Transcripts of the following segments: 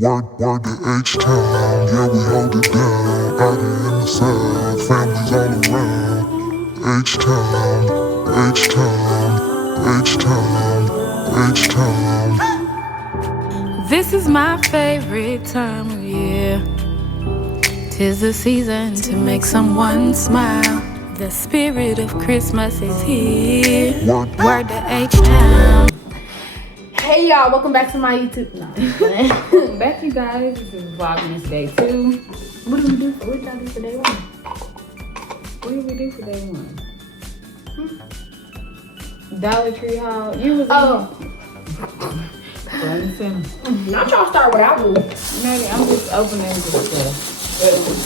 Word to H-Town, yeah, we hold it down. Out here in the South, families all around. H-Town, H-Town, H-Town, H-Town. This is my favorite time of year. 'Tis the season to make someone smile. The spirit of Christmas is here. Word to H-Town. Hey y'all, welcome back to my YouTube. Welcome back, you guys. This is Vlogmas Day 2. What did we do? What did y'all do for day one? What did we do for day one? Dollar Tree haul. You was Not y'all start what I do. Maddie, I'm just opening this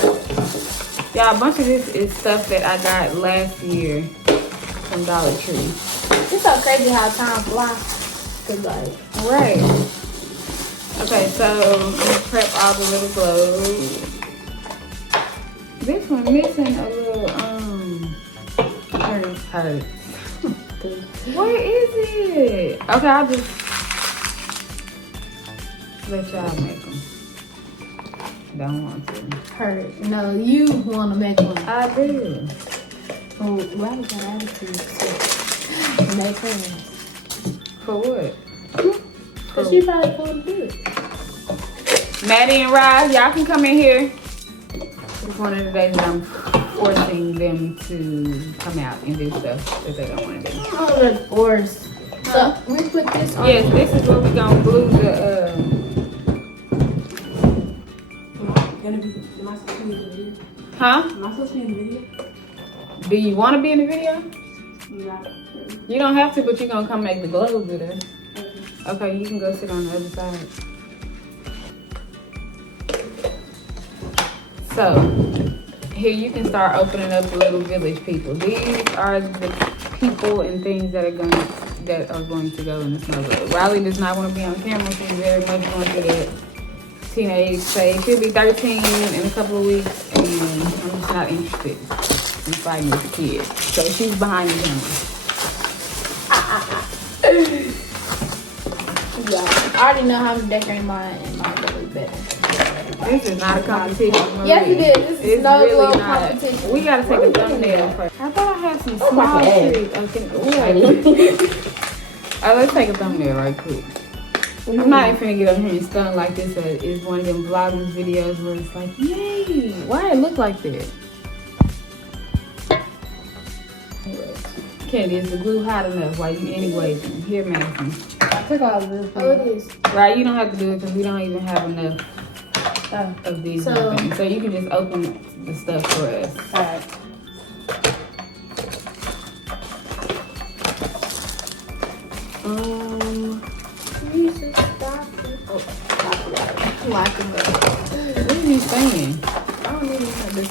stuff. Yeah, a bunch of this is stuff that I got last year from Dollar Tree. It's so crazy how time flies. Cause like, right. Okay, so I'm gonna prep all the little globes. This one missing a little hurt. Where is it? Okay, I'll just let y'all make them. Don't want to. hurt. No, you want to make one. I do. Oh, why was that attitude? Make one. For what? Cause she probably going to do it. Maddie and Rhileey, y'all can come in here. It's one of the days that I'm forcing them to come out and do stuff that they don't want to do. Oh, of course. So we put this on. Yes, this is where we're gonna glue the. Am I supposed to be in the video? Huh? Am I supposed to be in the video? Do you want to be in the video? Yeah. You don't have to, but you're gonna come make the globes with us. Okay, you can go sit on the other side. So, here you can start opening up the little village people. These are the people and things that are going to go in the snow globe. Rhileey does not want to be on camera. She's very much going through that teenage phase. She'll be 13 in a couple of weeks, and I'm just not interested in fighting with the kids. So she's behind the camera. Yeah, I already know how to decorate mine and mine really better. This is not a competition. Marie. Yes, it is. This is no really little not. competition. We gotta take a thumbnail first. I thought I had some small trees. Let's take a thumbnail right quick. I'm not even finna get up here and stun like this. It's one of them Vlogmas videos where it's like, yay! Why it look like that? Candy, is the glue hot enough while you anyways here, Madison? I took all of this. Oh, it is. Right, you don't have to do it because we don't even have enough of these. So you can just open the stuff for us. Alright. What are you saying? I don't even have the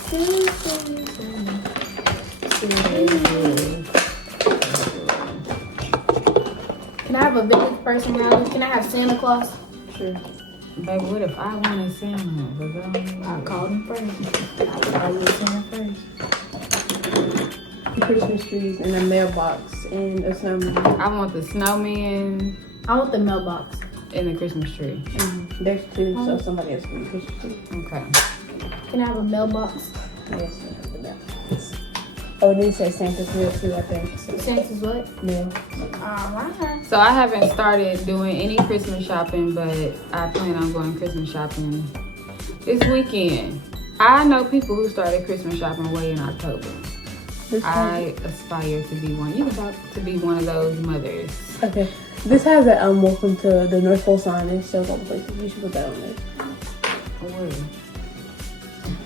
Can I have a village person now? Can I have Santa Claus? Sure. Baby, what if I wanted Santa? I'll call him first. I'll call you Santa first. Christmas trees and a mailbox and a snowman. I want the snowman I want the mailbox. and the Christmas tree. There's two, so somebody else can be Christmas tree. Okay. Can I have a mailbox? Yes, that's the mailbox. Oh, and then it says Santa's mail too, I think. So, Santa's what? mail. Alright. So I haven't started doing any Christmas shopping, but I plan on going Christmas shopping this weekend. I know people who started Christmas shopping way in October. I aspire to be one. You can to be one of those mothers. Okay. This has a welcome to the North Pole sign. It shows all the places. You should put that on there. Where?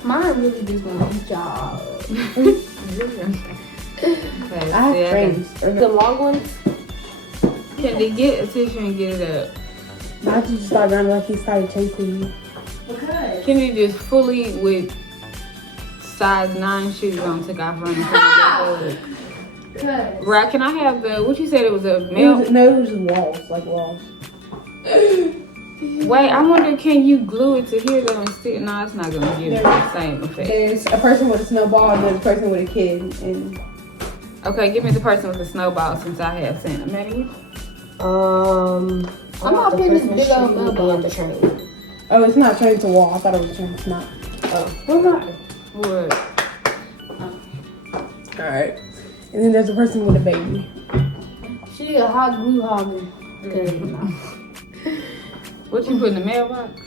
Mine really just want a job. Okay, I have friends. The long ones? Can they get a tissue and get it up? Why'd you just start running like he started chasing you? Because. Can you just fully with size 9 shoes on take off running? Because. Right, can I have the, what you said it was a mail? It was walls, like walls. Wait, I wonder can you glue it to here though and stick? No, it's not gonna give the same effect. There's a person with a snowball and then a person with a kid. And Okay, give me the person with the snowball since I have Santa. Maddie? I'm not putting this big old mailbox. Oh, it's not trained to wall. I thought it was trained to not. Oh, what about it? What? All right. And then there's a person with a baby. She a hot glue hogger. What you put in the mailbox?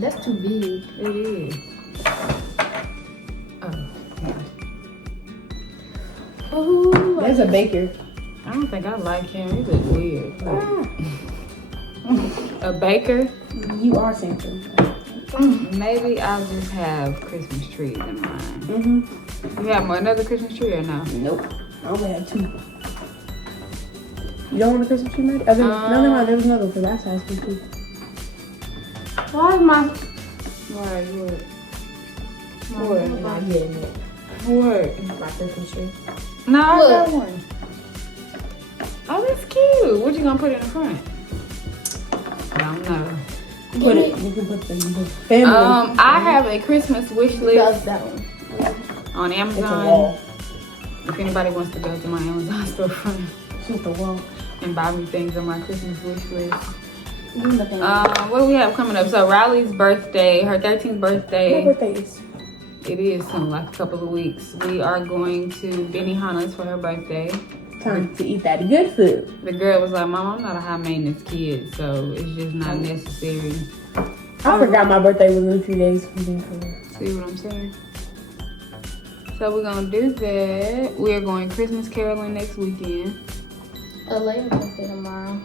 That's too big. It is. Ooh, There's a baker. I don't think I like him. He looks weird. A baker? You are Santa. Maybe I'll just have Christmas trees in mine. Mm-hmm. You have another Christmas tree or no? Nope. I only have 2. You don't want a Christmas tree, Maddie? Never mind. There was another one for that size too. why is my Why? What? I'm not getting it. What? My Christmas tree. No, I Look. got one. Oh, that's cute. What you gonna put in the front? I don't know. Put it. You can put the family. I have a Christmas wish list That's that one. on It's a Amazon. wall. If anybody wants to go to my Amazon storefront It's a wall. and buy me things on my Christmas wish list. Nothing. What do we have coming up? So Rhileey's birthday, her 13th My birthday. birthday is. It is soon, like a couple of weeks. We are going to Benihana's for her birthday. Time to eat that good food. The girl was like, Mom, I'm not a high maintenance kid, so it's just not necessary. I forgot my birthday was in a few days from being for real. See what I'm saying? So we're gonna do that. We're going Christmas caroling next weekend. Lay's birthday tomorrow.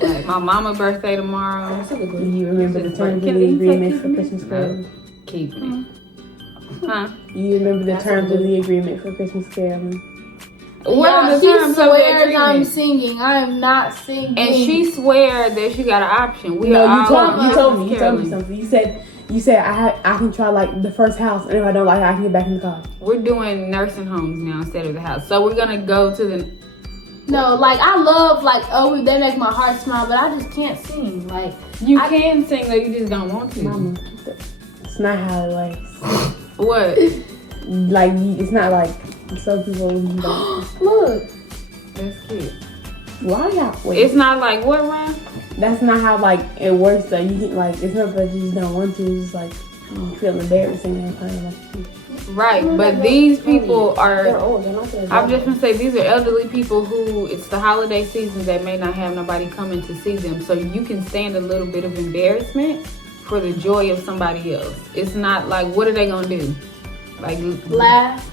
Like my mama's birthday tomorrow. Do you remember the terms of the agreement for Christmas caroling? Keeping it. Huh? You remember the terms of the agreement for Christmas caroling? What are the She terms of the swears I'm agreement? singing. I am not singing. And she swear that she got an option. We No, are you all told me Christmas caroling. something. You said I can try like the first house, and if I don't like it, I can get back in the car. We're doing nursing homes now instead of the house. So we're gonna go to the. No, like I love they make my heart smile, but I just can't sing. Like You can sing, though you just don't want to. Mama, it's not how it works. What? Like it's not like some people don't. look. That's cute. Why y'all wait? It's not like what, Ryan? That's not how like it works though. You can, like it's not that you just don't want to. It's like you feel embarrassing and kind of like. Right, but these people They're are. old. They're not that I'm just gonna say these are elderly people who it's the holiday season. They may not have nobody coming to see them, so you can stand a little bit of embarrassment for the joy of somebody else. It's not like what are they gonna do? Like Laugh.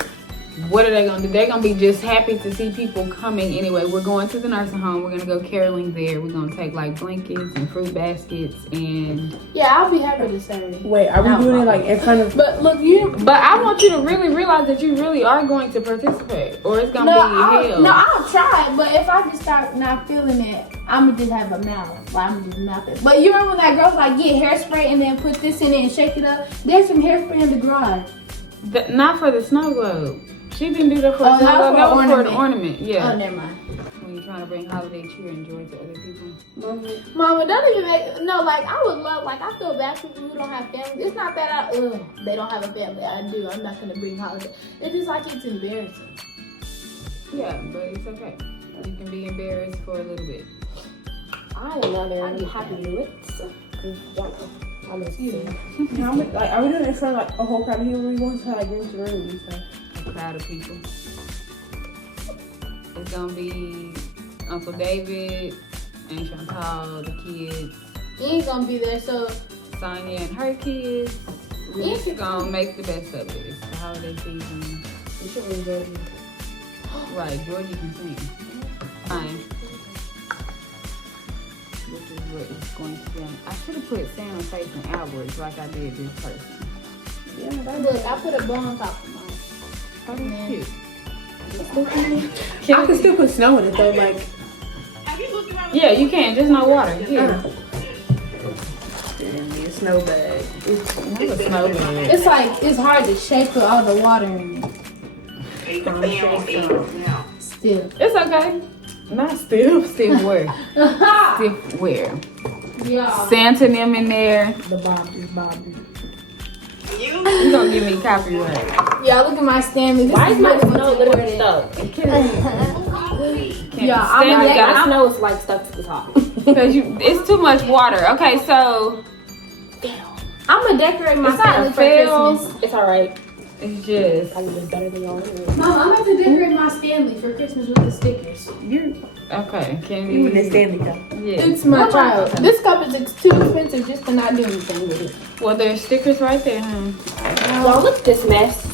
what are they gonna do? They're gonna be just happy to see people coming anyway. We're going to the nursing home. We're gonna go caroling there. We're gonna take like blankets and fruit baskets and. Yeah, I'll be happy to serve it. Wait, are we doing it like in front of? But look, you. But I want you to really realize that you really are going to participate, or it's gonna be hell. I'll try it, but if I just start not feeling it, I'ma just have a mouth. Like I'ma just mouth it. But you remember when that girl's like get hairspray and then put this in it and shake it up? There's some hairspray in the garage. Not for the snow globe. She didn't do that for the Oh, snow that globe. was That for was for the ornament. ornament. Yeah. Oh, never mind. When you're trying to bring holiday cheer and joy to other people. Mama, don't even make no. Like I would love. Like I feel bad for people who don't have families. It's not that they don't have a family. I do. I'm not gonna bring holiday. It's just like it's embarrassing. Yeah, but it's okay. You can be embarrassed for a little bit. I am not very happy to do it. I'm gonna see. How many, like, are we doing it in front of like a whole crowd of people? We want to like rent the room and stuff. A crowd of people. It's gonna be Uncle David, Aunt Chantal, the kids, He ain't gonna be there, so Sonia and her kids. We're just gonna make the best of it. It's the holiday season. You should enjoy it. Right, Georgie can sing. Fine. This is what it's going to be. I should have put Sam facing outwards like I did this person. Yeah, that's look, I put a bow on top of mine. Oh, that's cute. I can still put snow in it though, like. Yeah, you can. Just no water. Yeah. Damn, me a snow bag. Not a snow bag. It's like it's hard to shake with all the water in it. Still. It's okay. Not still. Still where? Still where? Yeah. Santa and them in there. The Bob is Bobby. You gonna give me copyright? Yeah, look at my Stanley. Why is my snow literally stuck? Yeah, Stanley My got snow is like stuck to the top. because it's too much water. Okay, so Damn, gonna decorate my It's not family a for fail. Christmas. It's alright. It's just I can do better than y'all. Mom, I'm about to decorate my Stanley for Christmas with the stickers. okay. Can You and the we? Stanley Cup. Yeah. It's my child. This cup is too expensive just to not do anything with it. Well, there's stickers right there, huh? Y'all look at this mess.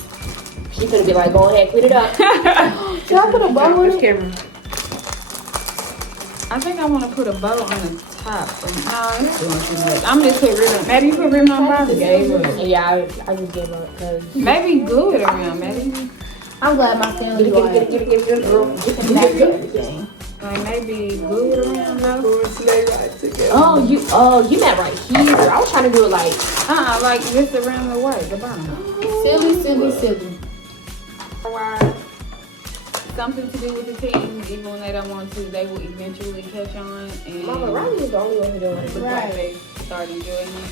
She's gonna be like, go ahead, clean it up. Should I put a bow on it? Camera. I think I want to put a bow on the top. No, it's doing too much. I'm just put ribbon. Maybe you put ribbon on bottom. Gave up. Yeah, I just gave up because. Maybe glue it around. Maybe I'm glad my family Get it, girl. Get it. like maybe glue it around. No. Oh, you meant right here. I was trying to do it like. Like just around the way, the bottom. silly. Why? Something to do with the team, even when they don't want to, they will eventually catch on. And Mama, Rhileey is the only one who doing it. look like they start enjoying it.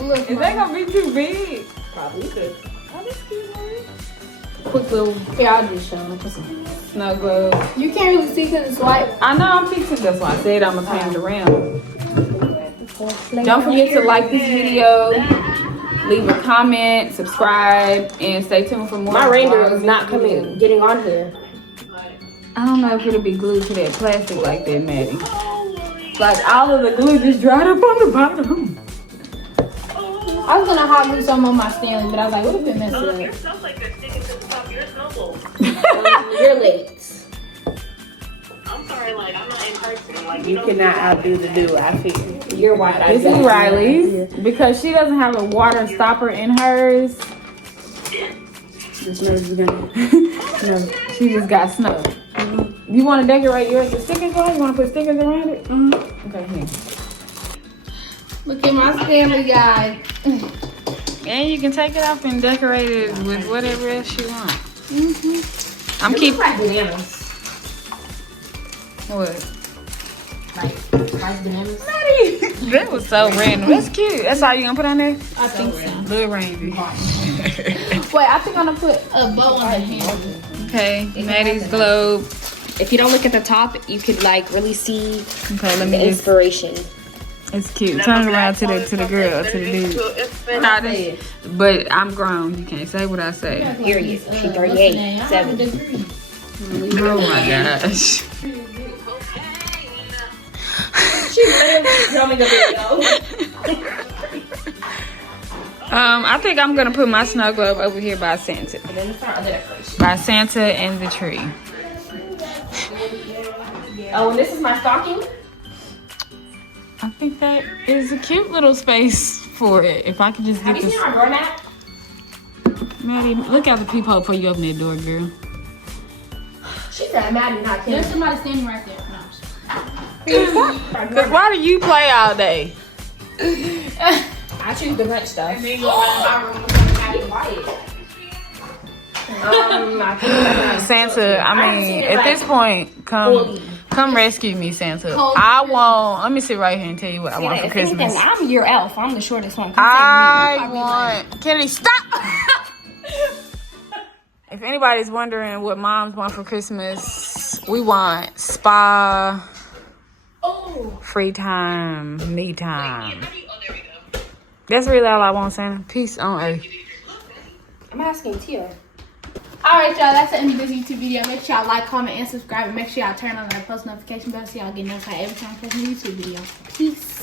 Look, Is that gonna be too big? Probably could. Oh, that's cute, right? Quick little here, I'll just show them. snow globe. You can't really see because it's white. I know I'm fixing this one. I said I'm gonna pan it around. Don't forget to like this video, leave a comment, subscribe, and stay tuned for more. My reindeer vlogs. is not getting on here. I don't know if it'll be glued to that plastic like that, Maddie. Like all of the glue just dried up on the bottom. I was gonna hot glue some on my Stanley, but I was like, what if it messes up? Your snowflakes are sticking to the top of your snow globe. You're late. I'm sorry, like, I'm not in person. Like, You cannot outdo the dude, I feel. You're white. This is Rhileey's because she doesn't have a water stopper in hers. This nose is gonna. No, she just got snow. You want to decorate yours with stickers on? You want to put stickers around it? Okay, here. Look at my Stanley, guys. And you can take it off and decorate it with whatever else you want. I'm keeping. like bananas. What? Like bananas. That was so random. That's cute. That's all you gonna put on there? I think so. Little reindeer. Wait, I think I'm gonna put a bow on the hand. Okay, Maddie's globe. If you don't look at the top, you could like really see Okay, let the me just. inspiration. It's cute. Turn it around to the girl, to the dude. Nah, this, but I'm grown. You can't say what I say. Period. She 38, 7. Oh my gosh. She literally filming a video. I think I'm gonna put my snow globe over here by Santa. And then start other decorations. By Santa and the tree. Oh, and this is my stocking. I think that is a cute little space for it. If I could just Have get you this. seen my door mat? Maddie, look out the peephole before you open that door, girl. She said, Maddie, not There's kidding. somebody standing right there. No. Cause why do you play all day? I choose the lunch stuff. And then go in my room with Maddie White. I think Santa, I mean, at this point, come rescue me, Santa. I want. Let me sit right here and tell you what I want for if anything, Christmas. I'm your elf. I'm the shortest one. I want. Kennedy, stop. If anybody's wondering what moms want for Christmas, we want spa, free time, me time. That's really all I want, Santa. Peace on earth. I'm asking Tia. Alright, y'all, that's the end of this YouTube video. Make sure y'all like, comment, and subscribe. And make sure y'all turn on that post notification bell so y'all get notified every time I post a new YouTube video. Peace.